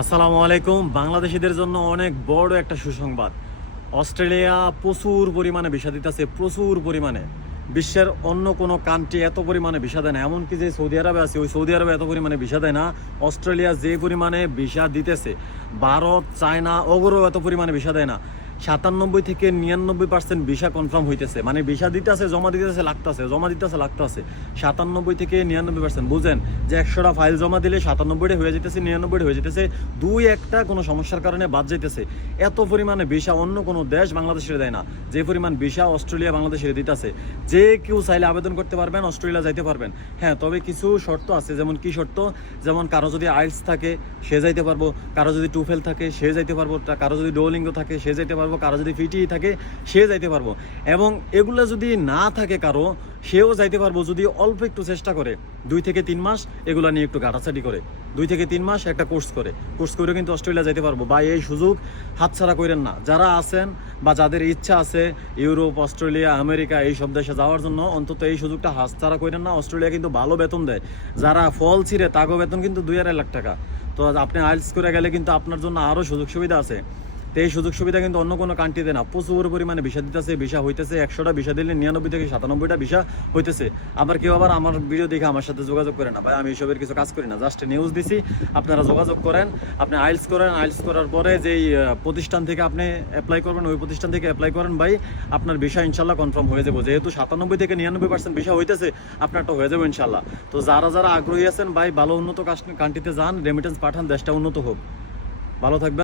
আসসালামু আলাইকুম। বাংলাদেশিদের জন্য অনেক বড় একটা সুসংবাদ। অস্ট্রেলিয়া প্রচুর পরিমাণে ভিসা দিতেছে, প্রচুর পরিমাণে। বিশ্বের অন্য কোনো কান্ট্রি এত পরিমাণে ভিসা দেয় না, এমনকি যে সৌদি আরবে আছে, ওই সৌদি আরবে এত পরিমাণে ভিসা দেয় না। অস্ট্রেলিয়া যে পরিমাণে ভিসা দিতেছে, ভারত, চায়না ওগুলো এত পরিমাণে ভিসা দেয় না। সাতানব্বই থেকে নিরানব্বই পার্সেন্ট ভিসা কনফার্ম হইতেছে। মানে ভিসা দিতেছে, জমা দিতেছে, লাগতেছে, জমা দিতেছে, লাগতেছে। সাতানব্বই থেকে নিরানব্বই পার্সেন্ট বুঝেন যে একশোটা ফাইল জমা দিলে সাতানব্বইটা হয়ে যেতেছে নিরানব্বইটা হয়ে যেতেছে দুই একটা কোনো সমস্যার কারণে বাদ যাইতেছে। এত পরিমাণে ভিসা অন্য কোনো দেশ বাংলাদেশের দেয় না। যে পরিমাণ ভিসা অস্ট্রেলিয়া বাংলাদেশের দিতেছে। যে কেউ চাইলে আবেদন করতে পারবেন, অস্ট্রেলিয়া যাইতে পারবেন। হ্যাঁ তবে কিছু শর্ত আছে। যেমন কি শর্ত? যেমন কারও যদি আইলস থাকে, সে যাইতে পারব। কারও যদি টুফেল থাকে, সে যাইতে পারব। কারও যদি ডোলিঙ্গ থাকে, সে যাইতে পারব। কারও যদি ফিটি থাকে সে যাইতে পারব। এবং এগুলো যদি না থাকে কারও, সেও যাইতে পারব যদি অল্প একটু চেষ্টা করে। দুই থেকে তিন মাস এগুলো নিয়ে একটু ঘাটাছাটি করে। দুই থেকে তিন মাস একটা কোর্স করে। কোর্স করে কিন্তু অস্ট্রেলিয়া যাইতে পারব। বা এই সুযোগ হাতছাড়া করেন না। যারা আছেন বা যাদের ইচ্ছা আছে ইউরোপ, অস্ট্রেলিয়া, আমেরিকা এই সব দেশে যাওয়ার জন্য, অন্তত এই সুযোগটা হাতছাড়া করেন না। অস্ট্রেলিয়া কিন্তু ভালো বেতন দেয়। যারা ফল ছিঁড়ে, তাগো বেতন কিন্তু দুই আড়াই লাখ টাকা। তো আপনি আইলস করে গেলে কিন্তু আপনার জন্য আরও সুযোগ সুবিধা আছে। তো এই সুযোগ সুবিধা কিন্তু অন্য কোনো কান্ট্রিতে না। প্রচুর পরিমাণে ভিসা দিতেছে, ভিসা হইতেছে, একশোটা ভিসা দিলে নিরানব্বই থেকে সাতানব্বইটা ভিসা হইতেছে। আবার কেউ আবার আমার ভিডিও দেখে আমার সাথে যোগাযোগ করে না। ভাই, আমি এসবের কিছু কাজ করি না। জাস্ট নিউজ দিছি, আপনারা যোগাযোগ করেন, আপনি আইলস করেন। আইলস করার পরে যেই প্রতিষ্ঠান থেকে আপনি অ্যাপ্লাই করবেন, ওই প্রতিষ্ঠান থেকে অ্যাপ্লাই করেন। ভাই, আপনার ভিসা ইনশাল্লাহ কনফার্ম হয়ে যাব। যেহেতু সাতানব্বই থেকে নিরানব্বই পার্সেন্ট ভিসা হইতেছে, আপনারটা হয়ে যাবে ইনশাল্লাহ। তো যারা যারা আগ্রহী আছেন, ভাই, ভালো উন্নত কান্ট্রিতে যান রেমিটেন্স পাঠান, দেশটা উন্নত হোক। ভালো থাকবেন।